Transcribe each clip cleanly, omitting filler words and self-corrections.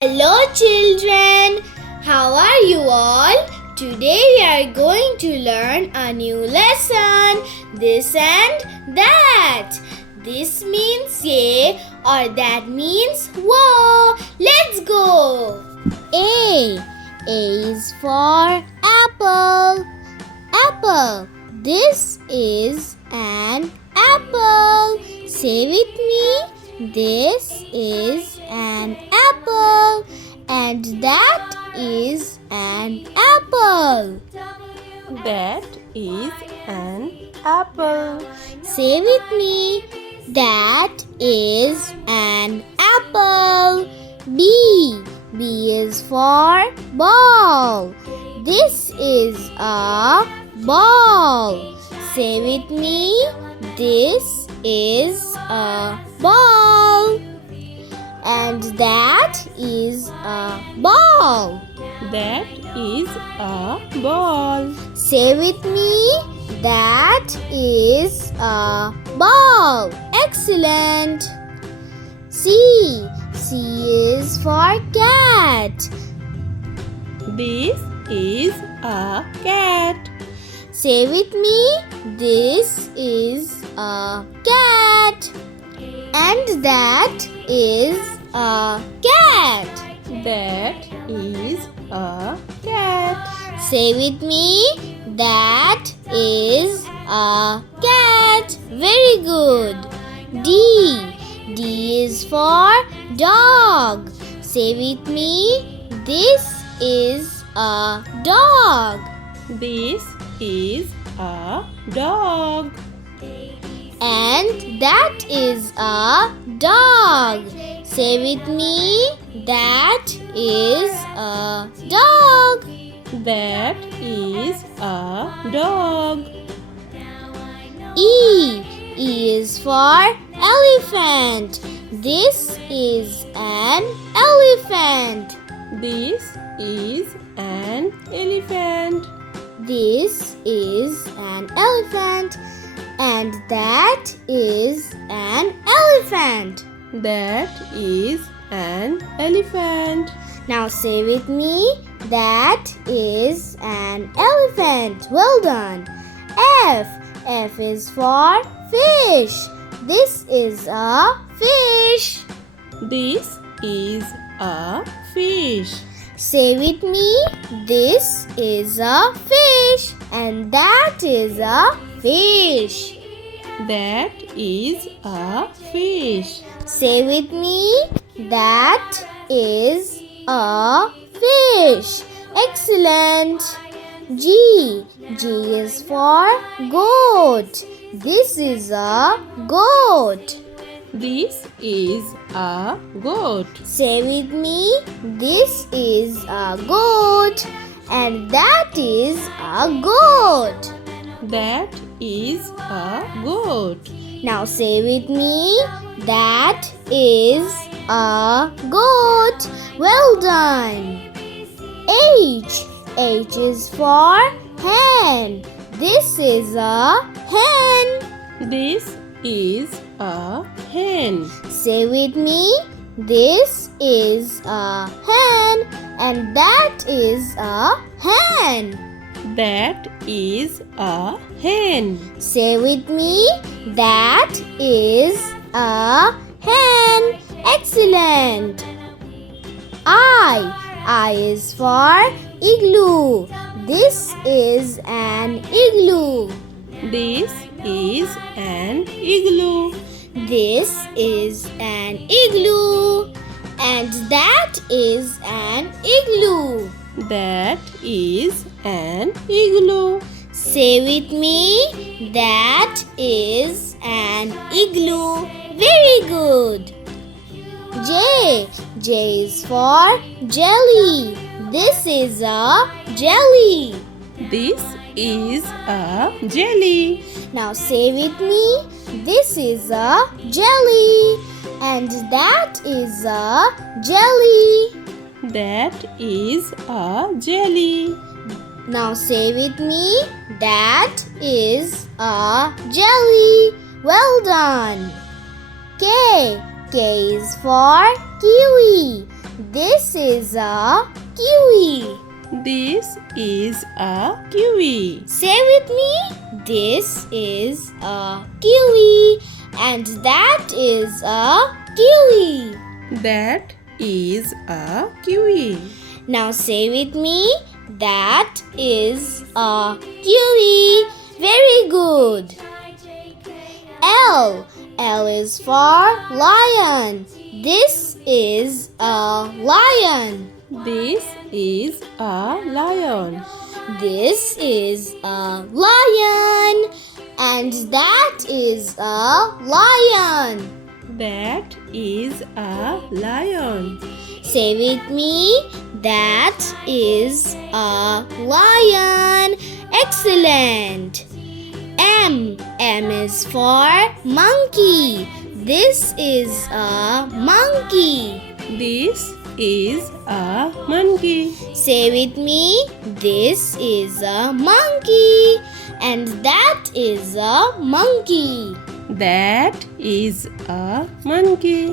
Hello children, how are you all? Today we are going to learn a new lesson, this and that. This means yay or that means whoa. Let's go. A is for apple. Apple. This is an apple. Say with me. This is an apple and that is an apple. That is an apple. Say with me. That is an apple. B. B is for ball. This is a ball. Say with me. This is a ball. And that is a ball. That is a ball. Say with me. That is a ball. Excellent. C. C is for cat. This is a cat. Say with me. This is a cat. And that is a cat. That is a cat. Say with me. That is a cat. Very good. D. D is for dog. Say with me. This is a dog. This is a dog. And that is a dog. Say with me. That is a dog. That is a dog. E. E is for elephant. This is an elephant. This is an elephant. This is an elephant. And that is an elephant. That is an elephant. Now say with me. That is an elephant. Well done. F. F is for fish. This is a fish. This is a fish. Say with me. This is a fish. And that is a fish. That is a fish. Say with me. That is a fish. Excellent. G. G is for goat. This is a goat. This is a goat. Say with me. This is a goat. And that is a goat. That is a goat. Now say with me. That is a goat. Well done. H. H is for hen. This is a hen. This is a hen. Say with me. This is a hen. And that is a hen. That is a hen. Say with me. That is a hen. Excellent. I is for igloo. This is an igloo. This is an igloo. This is an igloo. And that is an igloo. That is an igloo. Say with me. That is an igloo. Very good. J. J is for jelly. This is a jelly. This is a jelly. Now say with me. This is a jelly. And that is a jelly. That is a jelly. Now say with me. That is a jelly. Well done. K. K is for kiwi. This is a kiwi. This is a kiwi. Say with me. This is a kiwi. And that is a kiwi. That is a kiwi. Now say with me. That is a kiwi. Very good. L. L is for lion. This is a lion. This is a lion. This is a lion. And that is a lion. That is a lion. Say with me. That is a lion. Excellent. M. M is for monkey. This is a monkey. This is a monkey. Say with me. This is a monkey. And that is a monkey. That is a monkey.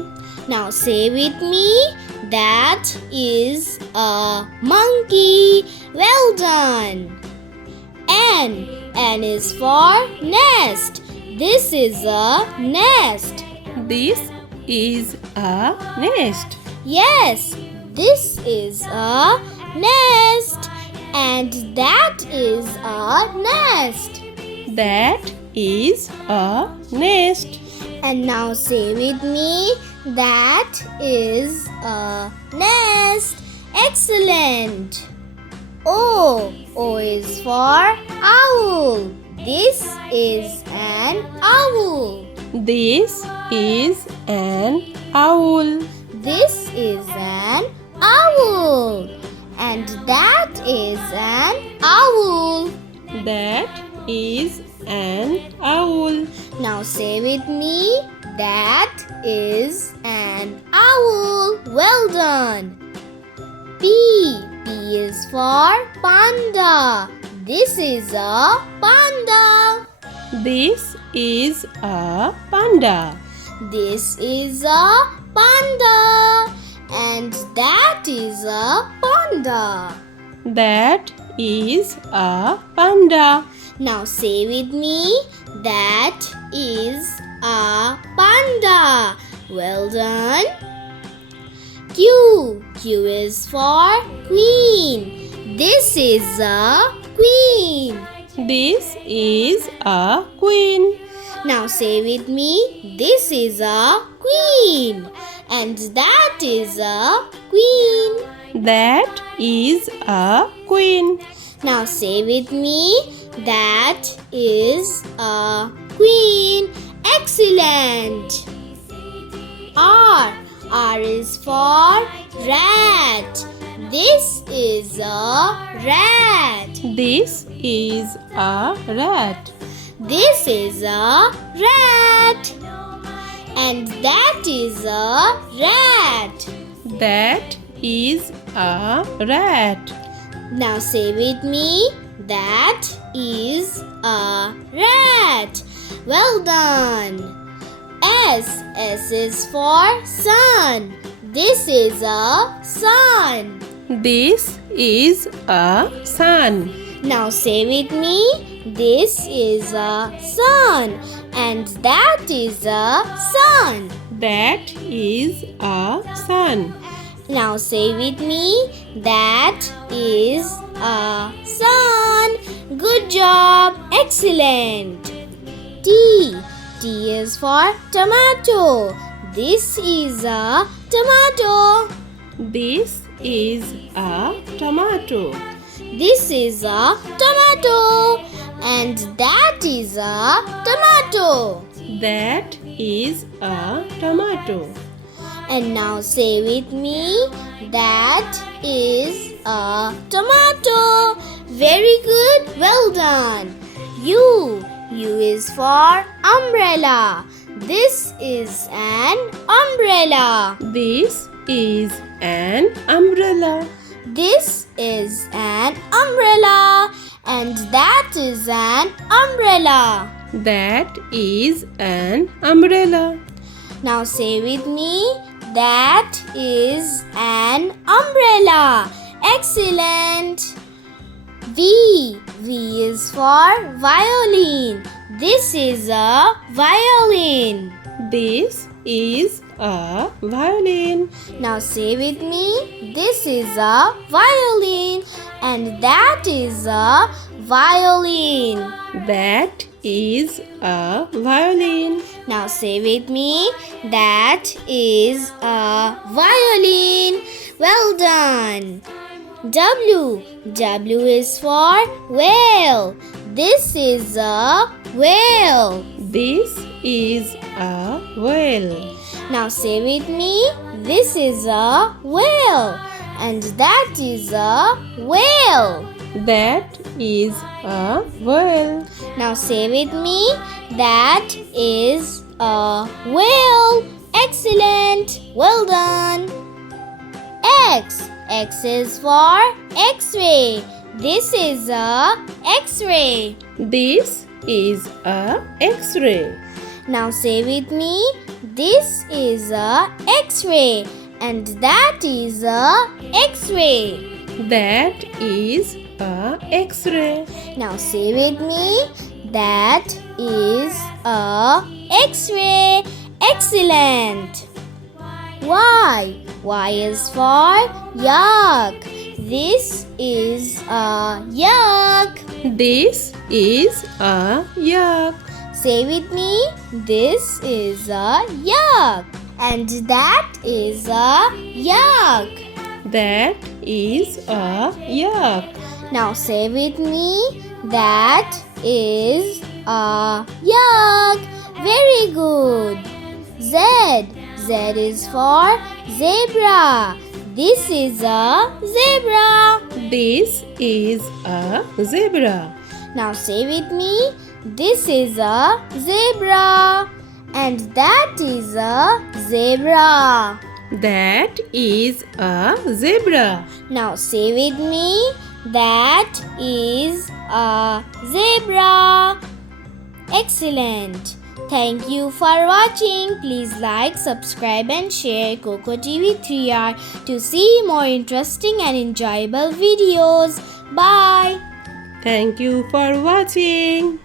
Now say with me. That is a monkey. Well done. N. N is for nest. This is a nest. This is a nest. Yes, this is a nest. And that is a nest. That is a nest. And now say with me. That is a nest. Excellent. O. O is for owl. This is an owl. This is an owl. This is an owl. And that is an owl. That is an owl. Now say with me. That is an owl. Well done. P. P is for panda. This is a panda. This is a panda. This is a panda. And that is a panda. That is a panda. Now say with me. That is a panda. Well done. Q. Q is for queen. This is a queen. This is a queen. Now say with me. This is a queen. And that is a queen. That is a queen. Now say with me. That is a queen. Excellent. R. R is for rat. This is a rat. This is a rat. This is a rat. And that is a rat. That is a rat. Now say with me. That is a rat. Well done. S. S is for sun. This is a sun. This is a sun. Now say with me. This is a sun. And that is a sun. That is a sun. Now say with me. That is a sun. Good job. Excellent. T. T is for tomato. This is a tomato. This is a tomato. This is a tomato. And that is a tomato. That is a tomato. And now say with me. That is a tomato. Very good. Well done. U. U is for umbrella. This is an umbrella. This is an umbrella. This is an umbrella. And that is an umbrella. That is an umbrella. Now say with me. That is an umbrella. Excellent. V is for violin. This is a violin. This is a violin. Now say with me, this is a violin and that is a violin. That is a violin. Now say with me, that is a violin. Well done. W is for whale. This is a whale. This is a whale. Now say with me, this is a whale and that is a whale. That is a whale. Now say with me, that is a whale. Excellent. Well done. X is for X-ray. This is a X-ray. This is a X-ray. Now say with me, this is a X-ray and that is a X-ray. That is a X-ray. Now say with me, that is a X-ray. Excellent. Y is for yak. This is a yak. This is a yak. Say with me, this is a yak and that is a yak. That is a yak. Now say with me, that is a yak. Very good. Z is for zebra. This is a zebra. This is a zebra. Now say with me, this is a zebra and that is a zebra. That is a zebra. Now say with me, that is a zebra. Excellent. Thank you for watching. Please like, subscribe and share Coco TV 3R to see more interesting and enjoyable videos. Bye. Thank you for watching.